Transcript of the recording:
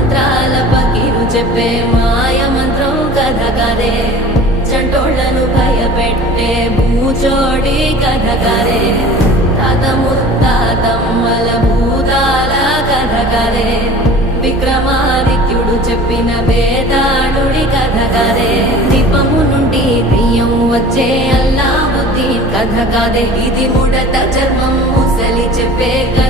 మంత్రాల పకీరు చెప్పే మాయ మంత్రం కథ కదే చంటోళ్లను భయపెట్టే భూచోడి కథ కదే తాత ముత్తాతమ్మల భూతాల కథ కదే విక్రమాదిత్యుడు చెప్పిన వేదాళుడి కథ కదే దీపము నుండి దెయ్యం వచ్చే అల్లావుద్దీన్ కథ కాదే ఇది ముడత చర్మం ముసలి చెప్పే కథ